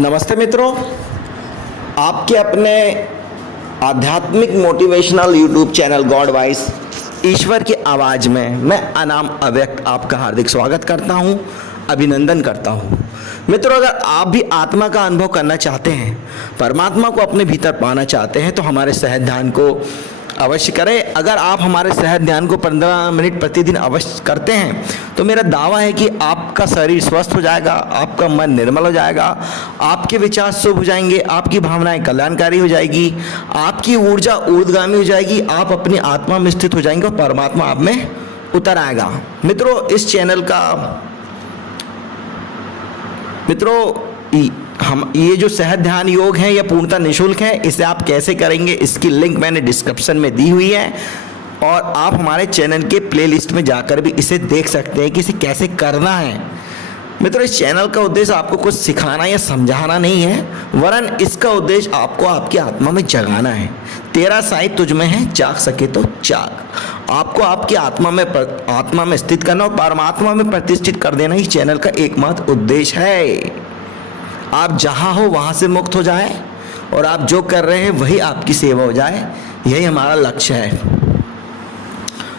नमस्ते मित्रों, आपके अपने आध्यात्मिक motivational YouTube channel God voice ईश्वर की आवाज़ में मैं अनाम अव्यक्त आपका हार्दिक स्वागत करता हूं, अभिनंदन करता हूं। मित्रों, अगर आप भी आत्मा का अनुभव करना चाहते हैं, परमात्मा को अपने भीतर पाना चाहते हैं तो हमारे सहज ध्यान को अवश्य करें। अगर आप हमारे सहज ध्यान को 15 मिनट प्रतिदिन अवश्य करते हैं तो मेरा दावा है कि आपका शरीर स्वस्थ हो जाएगा, आपका मन निर्मल हो जाएगा, आपके विचार शुभ हो जाएंगे, आपकी भावनाएं कल्याणकारी हो जाएगी, आपकी ऊर्जा ऊर्ध्वगामी हो जाएगी, आप अपनी आत्मा में स्थित हो जाएंगे और परमात्मा आप में उतर आएगा। मित्रों, इस चैनल का हम ये जो सहज ध्यान योग है यह पूर्णतः निःशुल्क है। इसे आप कैसे करेंगे इसकी लिंक मैंने डिस्क्रिप्शन में दी हुई है और आप हमारे चैनल के प्लेलिस्ट में जाकर भी इसे देख सकते हैं कि इसे कैसे करना है। मित्रों, इस चैनल का उद्देश्य आपको कुछ सिखाना या समझाना नहीं है, वरन इसका उद्देश्य आपको आपकी आत्मा में जगाना है। तेरा साईं तुझ में है, जाग सके तो जाग। आपको आपकी आत्मा में स्थित करना और परमात्मा में प्रतिष्ठित कर देना ही चैनल का एकमात्र उद्देश्य है। आप जहाँ हो वहाँ से मुक्त हो जाए और आप जो कर रहे हैं वही आपकी सेवा हो जाए, यही हमारा लक्ष्य है।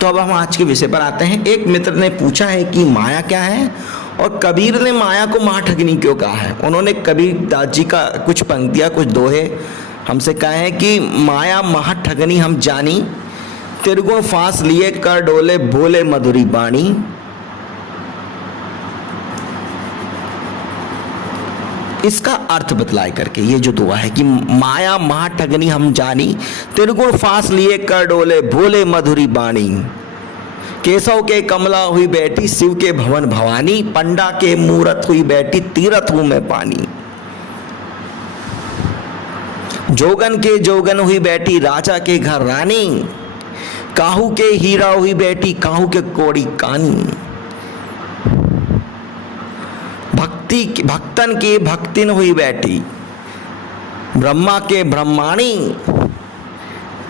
तो अब हम आज के विषय पर आते हैं। एक मित्र ने पूछा है कि माया क्या है और कबीर ने माया को महाठगनी क्यों कहा है। उन्होंने कबीर दास जी का कुछ पंक्तियाँ, कुछ दोहे हमसे कहे हैं कि माया महाठगनी हम जानी, त्रिगुण फांस लिए कर डोले बोले मधुरी बाणी। इसका अर्थ बतलाए करके ये जो दुआ है कि माया महाठगनी हम जानी, त्रिगुण फांस लिए कर डोले बोले मधुरी बाणी। केशव के कमला हुई बैठी शिव के भवन भवानी, पंडा के मूरत हुई बैठी तीरथ हूं मैं पानी। जोगन के जोगन हुई बैठी राजा के घर रानी, काहू के हीरा हुई बैठी काहू के कोड़ी कानी। भक्तन की भक्तिन हुई बैठी ब्रह्मा के ब्रह्माणी।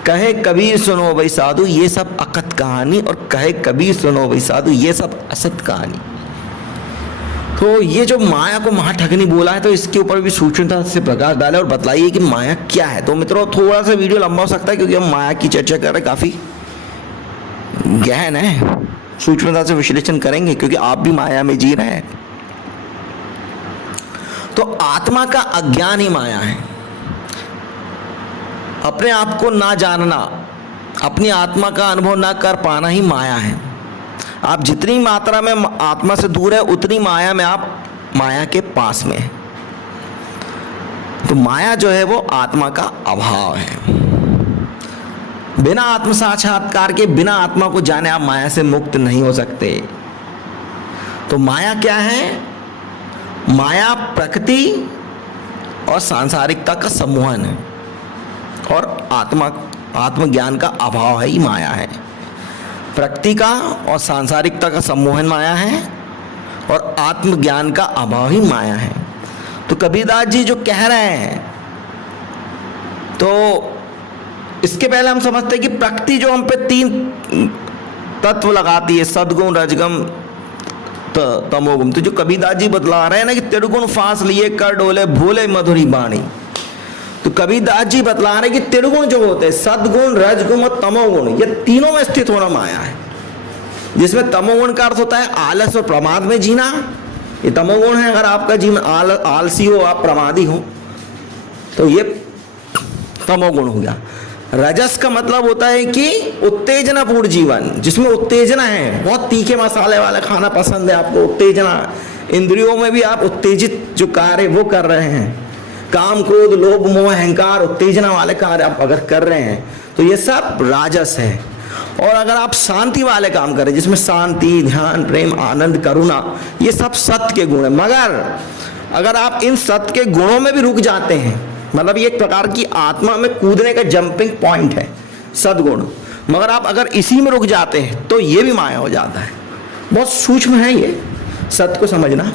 कहे कबीर सुनो भाई साधु ये सब अकथ कहानी, और कहे कबीर सुनो भाई साधु ये सब असत कहानी। तो ये जो माया को महाठगनी बोला है तो इसके ऊपर भी सूक्ष्मता से प्रकाश डाले और बतलाइए कि माया क्या है। तो मित्रों, थोड़ा सा वीडियो लंबा हो सकता है क्योंकि हम माया की चर्चा कर रहे हैं, काफी गहन है, सूक्ष्मता से विश्लेषण करेंगे क्योंकि आप भी माया में जी रहे हैं। तो आत्मा का अज्ञान ही माया है। अपने आप को ना जानना, अपनी आत्मा का अनुभव ना कर पाना ही माया है। आप जितनी मात्रा में आत्मा से दूर है उतनी माया में आप माया के पास में है। तो माया जो है वो आत्मा का अभाव है। बिना आत्म साक्षात्कार के, बिना आत्मा को जाने आप माया से मुक्त नहीं हो सकते। तो माया क्या है? माया प्रकृति और सांसारिकता का सम्मोहन है और आत्मज्ञान का अभाव है ही माया है। प्रकृति का और सांसारिकता का सम्मोहन माया है और आत्मज्ञान का अभाव ही माया है। तो कबीरदास जी जो कह रहे हैं, तो इसके पहले हम समझते हैं कि प्रकृति जो हम पे 3 तत्व लगाती है, सद्गुण रजगम तमोगुण। तो जो कबीरदास जी बतला रहे हैं ना कि त्रिगुण फांस लिए कर डोले भोले मधुरी बाणी, तो कबीरदास जी बतला रहे हैं कि त्रिगुण जो होते हैं, सद्गुण रजगुण और तमोगुण, ये तीनों में स्थित होना माया है। जिसमें तमोगुण का अर्थ होता है आलस और प्रमाद में जीना, ये तमोगुण है। अगर आपका जीवन आलसी हो, आप प्रमादी हो, तो ये तमोगुण हो गया। रजस का मतलब होता है कि उत्तेजनापूर्ण जीवन, जिसमें उत्तेजना है, बहुत तीखे मसाले वाला खाना पसंद है आपको, उत्तेजना, इंद्रियों में भी आप उत्तेजित जो कार्य वो कर रहे हैं, काम क्रोध लोभ मोह अहंकार उत्तेजना वाले कार्य आप अगर कर रहे हैं तो ये सब राजस है। और अगर आप शांति वाले काम करें जिसमें शांति, ध्यान, प्रेम, आनंद, करुणा, ये सब सत्य के गुण है। मगर अगर आप इन सत्य के गुणों में भी रुक जाते हैं, मतलब ये एक प्रकार की आत्मा में कूदने का जंपिंग पॉइंट है सद्गुण, मगर आप अगर इसी में रुक जाते हैं तो ये भी माया हो जाता है। बहुत सूक्ष्म है ये सत्य को समझना।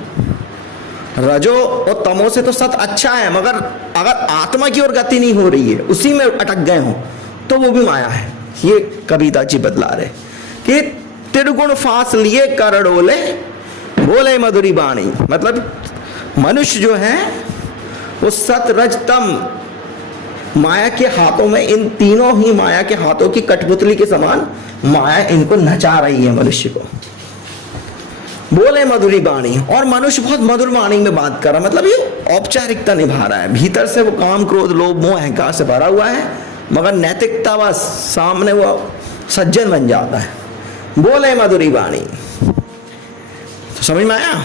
रजो और तमो से तो सत्य अच्छा है, मगर अगर आत्मा की ओर गति नहीं हो रही है, उसी में अटक गए हो, तो वो भी माया है। ये कबीरदास जी बतला रहे कि त्रिगुण फांस लिए कर डोले बोले मधुरी बाणी। मतलब मनुष्य जो है वो सत रज तम माया के हाथों में, इन तीनों ही माया के हाथों की कठपुतली के समान माया इनको नचा रही है मनुष्य को। बोले मधुरी वाणी, और मनुष्य बहुत मधुर वाणी में बात कर रहा है, मतलब ये औपचारिकता निभा रहा है। भीतर से वो काम क्रोध लोभ मोह अहंकार से भरा हुआ है, मगर नैतिकता व सामने वो सज्जन बन जाता है। बोले मधुरी वाणी, तो समझ में आया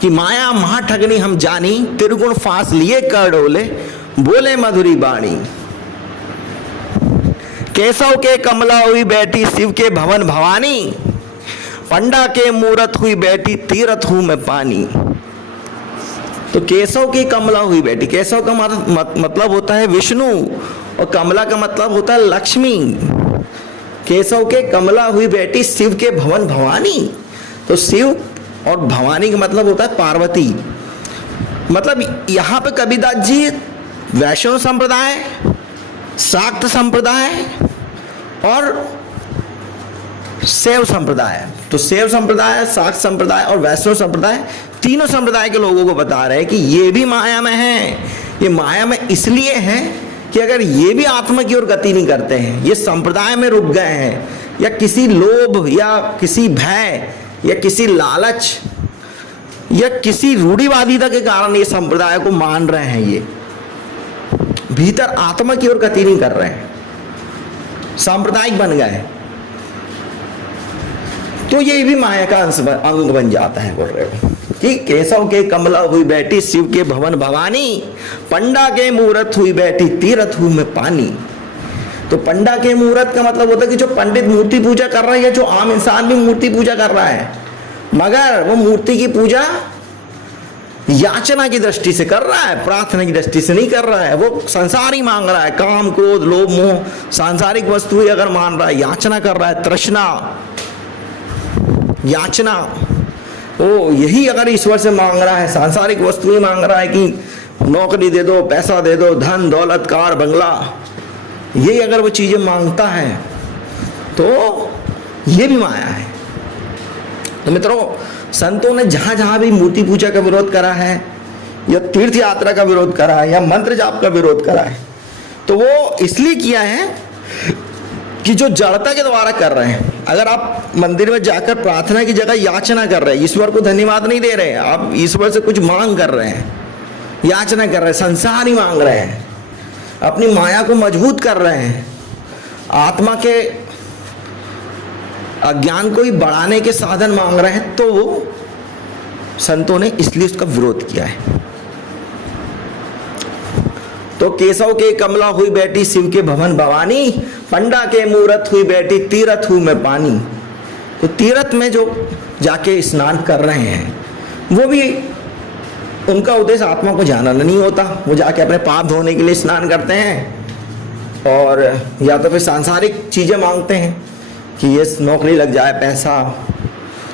कि माया महाठगनी हम जानी, त्रिगुण फांस लिए कर डोले। बोले मधुरी वाणी, केशव के कमला हुई बैठी शिव के भवन भवानी, पंडा के मूरत हुई बैठी तीरथ हूं मैं पानी। तो केशव की कमला हुई बैठी, केशव का मतलब होता है विष्णु, और कमला का मतलब होता है लक्ष्मी। केशव के कमला हुई बैठी शिव के भवन भवानी, तो शिव और भवानी का मतलब होता है पार्वती। मतलब यहां पे कबीरदास जी वैष्णव संप्रदाय, शाक्त संप्रदाय और शैव संप्रदाय, तो शैव संप्रदाय, शाक्त संप्रदाय और वैष्णव संप्रदाय, तीनों संप्रदाय के लोगों को बता रहे हैं कि ये भी माया में है। ये माया में इसलिए है कि अगर ये भी आत्मा की ओर गति नहीं करते हैं, ये संप्रदाय में रुक गए हैं, या किसी लोभ या किसी भय या किसी लालच या किसी रूढ़िवादिता के कारण ये संप्रदाय को मान रहे हैं, ये भीतर आत्मा की ओर गति नहीं कर रहे हैं, सांप्रदायिक बन गए, तो ये भी माया का अंग बन जाता है। बोल रहे हो कि केशव के कमला हुई बैठी शिव के भवन भवानी, पंडा के मूरत हुई बैठी तीरथ हूं मैं पानी। तो पंडा के मूरत का मतलब होता है कि जो पंडित मूर्ति पूजा कर रहा है, या जो आम इंसान भी मूर्ति पूजा कर रहा है, मगर वो मूर्ति की पूजा याचना की दृष्टि से कर रहा है, प्रार्थना की दृष्टि से नहीं कर रहा है। वो संसार ही मांग रहा है, काम क्रोध लोभ मोह सांसारिक वस्तु ही अगर मान रहा है, याचना कर रहा है, तृष्णा याचना, वो यही अगर ईश्वर से मांग रहा है, सांसारिक वस्तु ही मांग रहा है कि नौकरी दे दो, पैसा दे दो, धन दौलत कार बंगला, यही अगर वो चीजें मांगता है तो ये भी माया है। तो मित्रों, संतों ने जहां जहां भी मूर्ति पूजा का विरोध करा है, या तीर्थ यात्रा का विरोध करा है, या मंत्र जाप का विरोध करा है, तो वो इसलिए किया है कि जो जड़ता के द्वारा कर रहे हैं। अगर आप मंदिर में जाकर प्रार्थना की जगह याचना कर रहे हैं, ईश्वर को धन्यवाद नहीं दे रहे हैं, आप ईश्वर से कुछ मांग कर रहे हैं, याचना कर रहे हैं, संसार ही मांग रहे हैं, अपनी माया को मजबूत कर रहे हैं, आत्मा के अज्ञान को ही बढ़ाने के साधन मांग रहे हैं, तो वो संतों ने इसलिए उसका विरोध किया है। तो केशव के कमला हुई बैठी शिव के भवन भवानी, पंडा के मूरत हुई बैठी तीरथ हूं मैं पानी। तो तीरथ में जो जाके स्नान कर रहे हैं, वो भी उनका उद्देश्य आत्मा को जानना नहीं होता, वो जाके अपने पाप धोने के लिए स्नान करते हैं, और या तो फिर सांसारिक चीजें मांगते हैं कि ये नौकरी लग जाए, पैसा,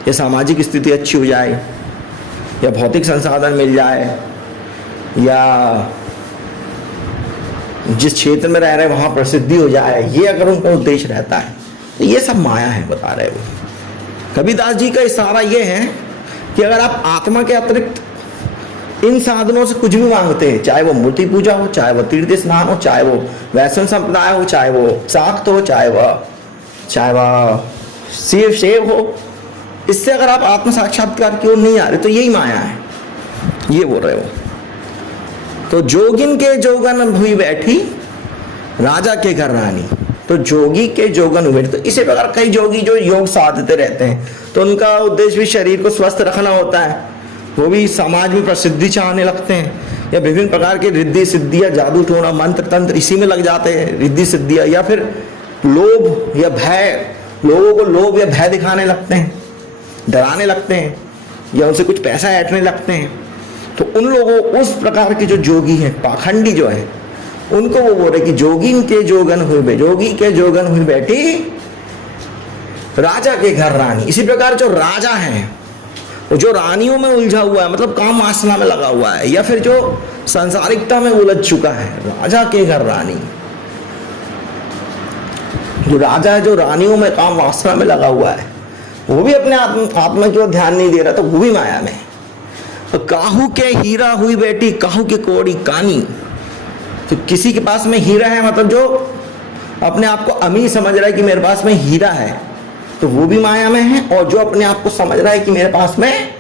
या सामाजिक स्थिति अच्छी हो जाए, या भौतिक संसाधन मिल जाए, या जिस क्षेत्र में रह रहे हैं वहां प्रसिद्धि हो जाए, ये अगर उनका उद्देश्य रहता है, तो ये सब माया है, बता रहे वो। कबीरदास जी का इशारा ये है कि अगर आप आत्मा के अतिरिक्त इन साधनों से कुछ भी मांगते हैं, चाहे वो मूर्ति पूजा हो, चाहे वो तीर्थ स्नान हो, चाहे वो वैष्णव संप्रदाय हो, चाहे वो शाक्त हो, चाहे वह शिव शेव हो, इससे अगर आप आत्म साक्षात्कार की ओर नहीं आ रहे, तो यही माया है, ये बोल रहे हो। तो जोगिन के जोगन हुई बैठी राजा के घर रानी, तो जोगी के जोगन हुए, तो इसी प्रकार कई जोगी जो योग साधते रहते हैं, तो उनका उद्देश्य भी शरीर को स्वस्थ रखना होता है, वो भी समाज में प्रसिद्धि चाहने लगते हैं, या विभिन्न प्रकार के रिद्धि सिद्धियां, जादू टोना मंत्र तंत्र इसी में लग जाते हैं, रिद्धि सिद्धियां, या फिर लोभ या भय, लोगों को लोभ या भय दिखाने लगते हैं, डराने लगते हैं, या उनसे कुछ पैसा ऐंठने लगते हैं। तो उन लोगों, उस प्रकार के जो जोगी हैं, पाखंडी जो है, उनको वो बोल रहे कि जोगी के जोगन हुई बैठी राजा के घर रानी। इसी प्रकार जो राजा है, वो जो रानियों में उलझा हुआ है, मतलब काम वासना में लगा हुआ है, या फिर जो सांसारिकता में उलझ चुका है, राजा के घर रानी, जो राजा है, जो रानियों में काम वासना में लगा हुआ है, वो भी अपने आत्मा की ओर ध्यान नहीं दे रहा, तो वो भी माया में। काहू के हीरा हुई बेटी काहू के कोड़ी कानी। तो किसी के पास में हीरा है, मतलब जो अपने आप को अमीर समझ रहा है कि मेरे पास में हीरा है, तो वो भी माया में है। और जो अपने आप को समझ रहा है कि मेरे पास में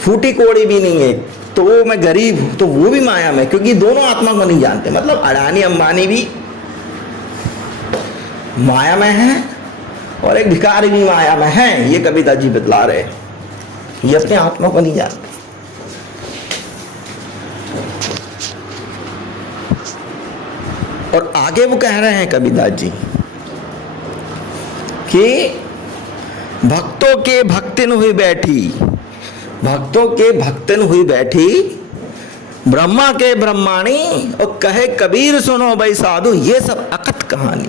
फूटी कोड़ी भी नहीं है, तो वो मैं गरीब हूं, तो वो भी माया में, क्योंकि दोनों आत्मा को नहीं जानते। मतलब अडानी अंबानी भी माया में है और एक भिखारी भी माया में है। ये कविता जी बतला रहे, ये अपने आत्मा को नहीं जानते। और आगे वो कह रहे हैं कबीरदास जी कि भक्तों के भक्तिन हुई बैठी, भक्तों के भक्तिन हुई बैठी, ब्रह्मा के ब्रह्माणी, और कहे कबीर सुनो भाई साधु ये सब अकथ कहानी।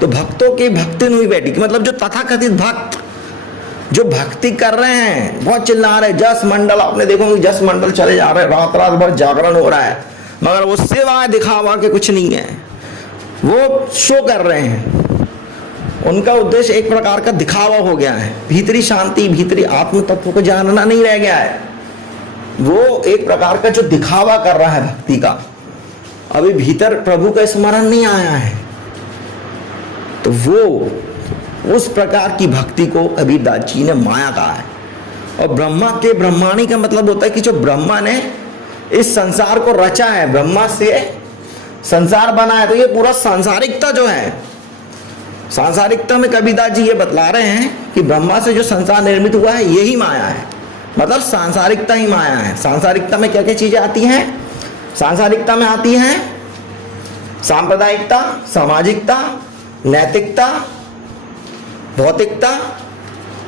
तो भक्तों की भक्तिन हुई बैठी, मतलब जो तथाकथित भक्त जो भक्ति कर रहे हैं, बहुत चिल्ला रहे, जस मंडल, आपने देखो जस मंडल चले जा रहे हैं, रात रात भर जागरण हो रहा है, मगर वो सेवा दिखावा के कुछ नहीं है, वो शो कर रहे हैं। उनका उद्देश्य एक प्रकार का दिखावा हो गया है, भीतरी शांति, भीतरी आत्म तत्व को जानना नहीं रह गया है। वो एक प्रकार का जो दिखावा कर रहा है भक्ति का, अभी भीतर प्रभु का स्मरण नहीं आया है। तो वो उस प्रकार की भक्ति को कबीरदास जी ने माया कहा है। और ब्रह्मा के ब्रह्माणी का मतलब होता है कि जो ब्रह्मा ने इस संसार को रचा है, ब्रह्मा से संसार बना है, तो ये पूरा सांसारिकता जो है, सांसारिकता में कबीरदास जी ये बतला रहे हैं कि ब्रह्मा से जो संसार निर्मित हुआ है यही माया है, मतलब सांसारिकता ही माया है। सांसारिकता में क्या क्या चीजें आती हैं? सांसारिकता में आती हैं सांप्रदायिकता, सामाजिकता, नैतिकता, भौतिकता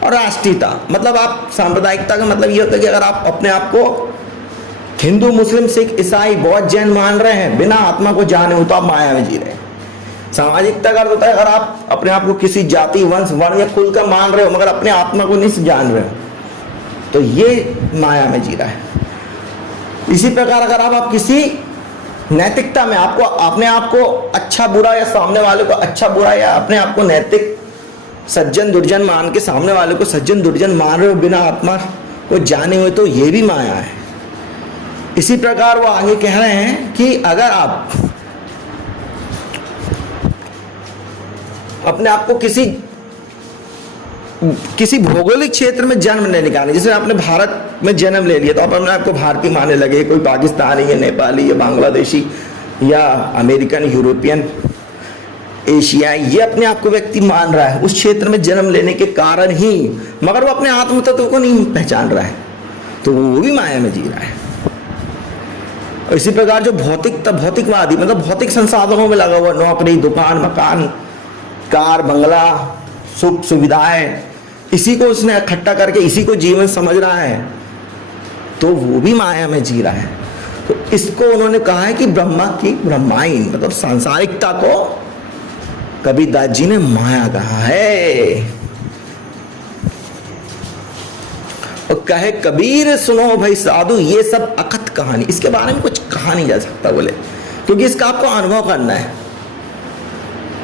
और राष्ट्रीयता। मतलब आप सांप्रदायिकता का मतलब ये होता है कि अगर आप अपने आप को हिंदू, मुस्लिम, सिख, ईसाई, बौद्ध, जैन मान रहे हैं बिना आत्मा को जाने हो, तो आप माया में जी रहे हैं। सामाजिकता का अर्थ होता है अगर आप अपने आप को किसी जाति, वंश, वर्ण या कुल का मान रहे हो मगर अपने आत्मा को नहीं जान रहे हो, तो ये माया में जी रहा है। इसी प्रकार अगर आप किसी नैतिकता में आपको अपने आप को अच्छा बुरा या सामने वाले को अच्छा बुरा या अपने आप को नैतिक सज्जन दुर्जन मान के सामने वाले को सज्जन दुर्जन मान रहे हो बिना आत्मा को जाने हुए, तो ये भी माया है। इसी प्रकार वो आगे कह रहे हैं कि अगर आप अपने आप को किसी भौगोलिक क्षेत्र में जन्म नहीं निकाले, जैसे आपने भारत में जन्म ले लिया तो आप अपने आप को भारतीय मानने लगे, कोई पाकिस्तानी या नेपाली या बांग्लादेशी या अमेरिकन, यूरोपियन, एशियाई, ये अपने आप को व्यक्ति मान रहा है उस क्षेत्र में जन्म लेने के कारण ही, मगर वो अपने आत्म तत्व को नहीं पहचान रहा है, तो वो भी माया में जी रहा है। और इसी प्रकार जो भौतिकवादी, मतलब भौतिक संसाधनों में लगा हुआ, नौकरी, दुकान, मकान, कार, बंगला, सुख सुविधाएं, इसी को उसने इकट्ठा करके इसी को जीवन समझ रहा है, तो वो भी माया में जी रहा है। तो इसको उन्होंने कहा है कि ब्रह्मा की ब्रह्माइन, मतलब सांसारिकता को कबीरदास जी ने माया कहा है। और कहे कबीर सुनो भाई साधु ये सब अकथ कहानी, इसके बारे में कुछ कहा नहीं जा सकता बोले, क्योंकि इसका आपको अनुभव करना है।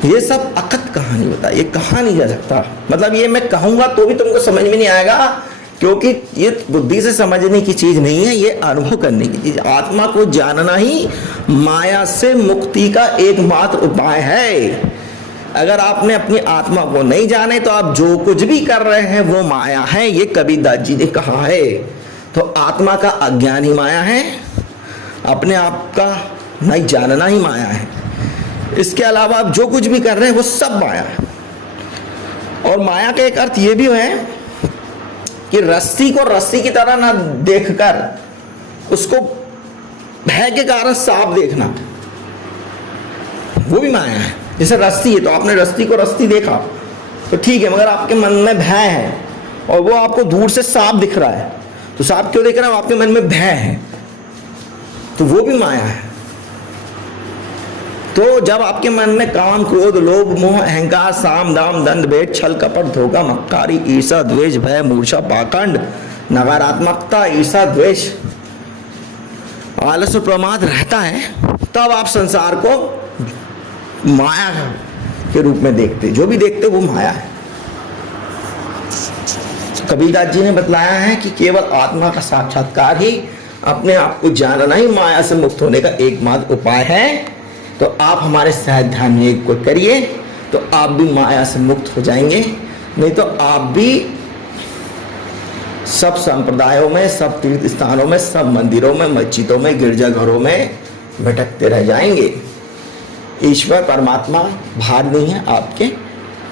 ये सब अकथ कहानी होता है, ये कहा नहीं जा सकता। मतलब ये मैं कहूंगा तो भी तुमको समझ में नहीं आएगा, क्योंकि ये बुद्धि से समझने की चीज नहीं है, ये अनुभव करने की चीज। आत्मा को जानना ही माया से मुक्ति का एकमात्र उपाय है। अगर आपने अपनी आत्मा को नहीं जाने तो आप जो कुछ भी कर रहे हैं वो माया है, ये कबीरदास जी ने कहा है। तो आत्मा का अज्ञान ही माया है, अपने आप का नहीं जानना ही माया है। इसके अलावा आप जो कुछ भी कर रहे हैं वो सब माया है। और माया का एक अर्थ ये भी है कि रस्सी को रस्सी की तरह ना देखकर उसको भय के कारण सांप देखना, वो भी माया है। जैसे रस्सी है तो आपने रस्सी को रस्सी देखा तो ठीक है, मगर आपके मन में भय है और वो आपको दूर से सांप दिख रहा है, तो सांप क्यों दिख रहा है? आपके मन में भय है, तो वो भी माया है। तो जब आपके मन में काम, क्रोध, लोभ, मोह, अहंकार, साम, दाम, दंड, भेद, छल, कपट, धोखा, मक्कारी, ईर्षा, द्वेष, भय, मूर्छा, पाखंड, नकारात्मकता, ईर्षा, द्वेष, आलस और प्रमाद रहता है, तब आप संसार को माया के रूप में देखते। जो भी देखते वो माया है। कबीरदास जी ने बतलाया है कि केवल आत्मा का साक्षात्कार ही अपने आप को जानना ही माया से मुक्त होने का एकमात्र उपाय है। तो आप हमारे सहज ध्यान योग को करिए तो आप भी माया से मुक्त हो जाएंगे, नहीं तो आप भी सब संप्रदायों में, सब तीर्थ स्थानों में, सब मंदिरों में, मस्जिदों में, गिरजाघरों में भटकते रह जाएंगे। ईश्वर परमात्मा बाहर नहीं है, आपके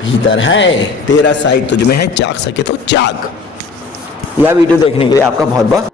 भीतर है। तेरा साई तुझ में है, जाग सके तो जाग। यह वीडियो देखने के लिए आपका बहुत बहुत